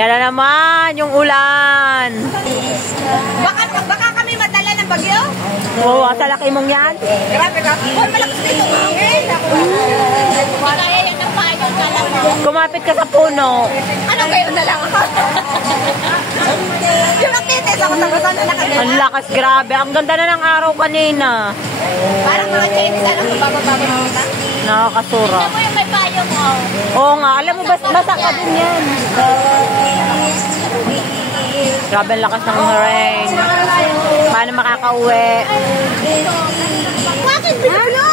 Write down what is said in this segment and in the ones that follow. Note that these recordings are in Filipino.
Yan na naman yung ulan. Baka kami madala ng bagyo? Oo, sa laki mong yan. Grabe ka. Hoy, malakas dito. Kaya yan ang payong kalang mo. Kumapit ka sa puno. Ano kayo na lang ako? Yung nagtitis ako sa basa na nakaganda. Ang lakas, grabe. Ang ganda na ng araw kanina. Parang mga Chinese, ano kung bago-bago nakita? Nakakasura. Ano mo yung may payong mo? Oo nga, alam mo, basa ka din yan. Grabe ang lakas ng rain. Paano makakauwi? Bakit bilo?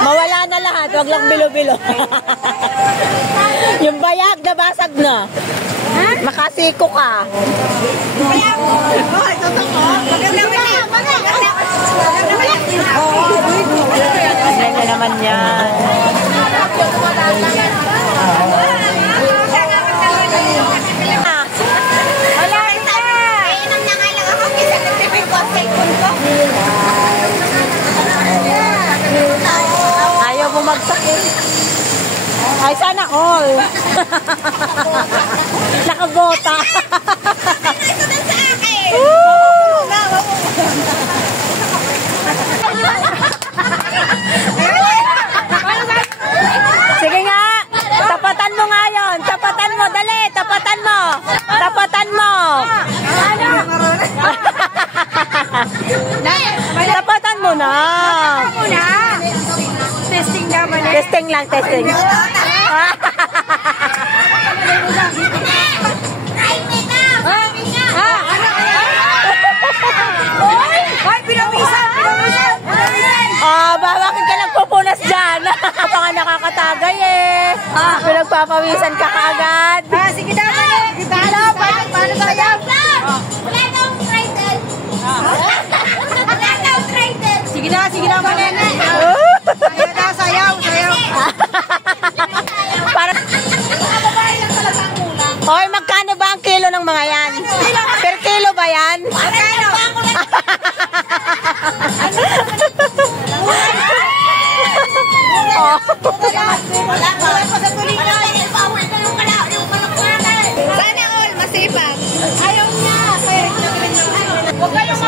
Mawala na lahat, wag lang bilo-bilo. Yung bayag, nabasag na. Makasiko ka. Kaya mo. Hoy, totoo. Maganda mo na. Yan na naman yan. Ayaw bumagsak eh. Ay, sana all. Nakabota. Sige nga. Tapatan mo nga yun. Tapatan mo. Dali. Tapatan mo. Tapatan mo. Tapatan mo na. Testing naman eh. Testing lang, testing. Hoy, pinawisan! Bakit ka nagpupunas dyan? Baka nakakatagay eh. Pinagpapawisan ka kaagad. Sige naman eh. Paano sayaw? Wala daw cradle. Wala daw cradle. Sige na, manene. Sayaw. Para... Hoy, magkano ba ang kilo ng mga yan? Per kilo ba yan? Magkano? Wala pa sa tulingan. Sana all masipag. Ayaw niya. Huwag kayong